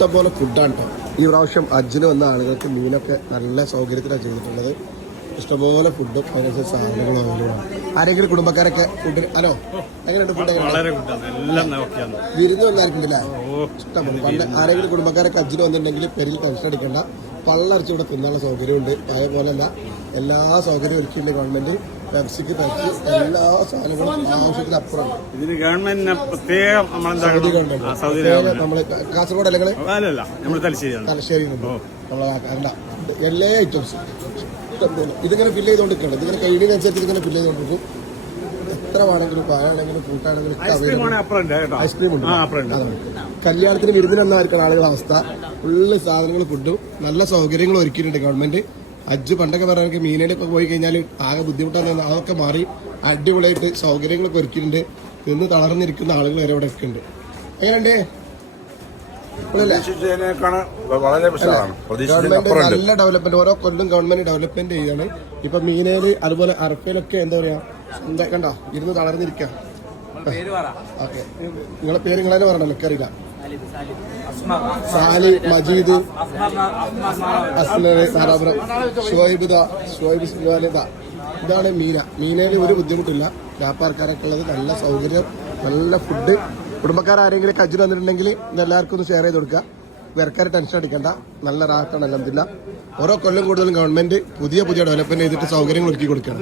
ഇഷ്ടംപോലെ ഫുഡാണ് കേട്ടോ. ഈ പ്രാവശ്യം ഹജ്ജിന് വന്ന ആളുകൾക്ക് മീനൊക്കെ നല്ല സൗകര്യത്തിലാണ് ചെയ്തിട്ടുള്ളത്. ഇഷ്ടംപോലെ ഫുഡും അതിനനുസരിച്ച് സാധനങ്ങളും അവൈലബിളാണ്. ആരെങ്കിലും കുടുംബക്കാരൊക്കെ ഫുഡ് ഹലോ എങ്ങനെയുണ്ട് ഫുഡ്? വിരുന്ന് വന്നായിരിക്കുന്നില്ലേ? ഇഷ്ടംപോലെ പണ്ട് ആരെങ്കിലും കുടുംബക്കാരൊക്കെ ഹജ്ജിന് വന്നിട്ടുണ്ടെങ്കിൽ പെരിൽ ടെൻഷൻ അടിക്കേണ്ട, പള്ളറച്ച് ഇവിടെ തിന്നാനുള്ള സൗകര്യമുണ്ട്. അതേപോലെയല്ല എല്ലാ സൗകര്യവും ഒരുക്കിയിട്ടുണ്ട് ഗവൺമെന്റ്. പെപ്സിക്ക് പെപ്സി എല്ലാ സാധനങ്ങളും ആവശ്യത്തിനപ്പുറം. ഇതിന് ഗവൺമെന്റിന് പ്രത്യേകം നമ്മള് കാസർഗോഡ് അല്ലെങ്കിൽ തലശ്ശേരി നമ്മളെ എല്ലാ ഐറ്റംസും ഇതിങ്ങനെ ഫില്ല് ചെയ്തോണ്ടിരിക്കണം. ഇതിങ്ങനെ കഴിയുന്നതിനനുസരിച്ച് ഇതിങ്ങനെ ഫില്ല് ചെയ്തോണ്ടിരിക്കും. എത്ര വേണമെങ്കിലും പാലാണെങ്കിലും കൂട്ടാണെങ്കിലും ഐസ്ക്രീം ഉണ്ട്. കല്യാണത്തിന് വിരുന്നിന് വന്നവർക്കാണ് ആളുകളുടെ അവസ്ഥ. ഫുള്ള് സാധനങ്ങൾ ഫുഡും നല്ല സൗകര്യങ്ങളും ഒരുക്കിയിട്ടുണ്ട് ഗവൺമെന്റ്. ഹജ്ജ് പണ്ടൊക്കെ പറയാനൊക്കെ മീനയിലൊക്കെ പോയി കഴിഞ്ഞാൽ ആകെ ബുദ്ധിമുട്ടാണ്. അതൊക്കെ മാറി അടിപൊളിയായിട്ട് സൗകര്യങ്ങളൊക്കെ ഒരുക്കിയിട്ടുണ്ട്. നിന്ന് തളർന്നിരിക്കുന്ന ആളുകൾ വരെ ഇവിടെ ഒക്കെ ഉണ്ട്. എങ്ങനെയുണ്ട്? ഗവൺമെന്റ് നല്ല ഡെവലപ്മെന്റ്, ഓരോ കൊല്ലം ഗവൺമെന്റ് ഡെവലപ്മെന്റ് ചെയ്യാണ്. ഇപ്പൊ മീനയില് അതുപോലെ അറഫയിലൊക്കെ എന്താ പറയാ കണ്ടോ ഇരുന്ന് തളർന്നിരിക്കാം. ഓക്കെ, നിങ്ങളെ പേര് നിങ്ങളെ പറഞ്ഞല്ലോ, എനിക്കറിയില്ല. സാലി, മജീദ്, അസ്ലർ, താരാപുരം, ഷുഹൈബ്, ഇതാണ് മീന. മീനയിൽ ഒരു ബുദ്ധിമുട്ടില്ല. വ്യാപാരക്കാരൊക്കെ ഉള്ളത്, നല്ല സൗകര്യം, നല്ല ഫുഡ്. കുടുംബക്കാരെങ്കിലും ഹജ്ജിന് വന്നിട്ടുണ്ടെങ്കിൽ ഇതെല്ലാവർക്കും ഒന്ന് ഷെയർ ചെയ്ത് കൊടുക്കുക. വേർക്കാർ ടെൻഷൻ അടിക്കേണ്ട, നല്ല റാക്കാണ്. അൽഹംദുലില്ലാ ഓരോ കൊല്ലം കൂടുതലും ഗവൺമെന്റ് പുതിയ ഡെവലപ്മെന്റ് ചെയ്തിട്ട് സൗകര്യങ്ങൾ ഒരുക്കി കൊടുക്കണം.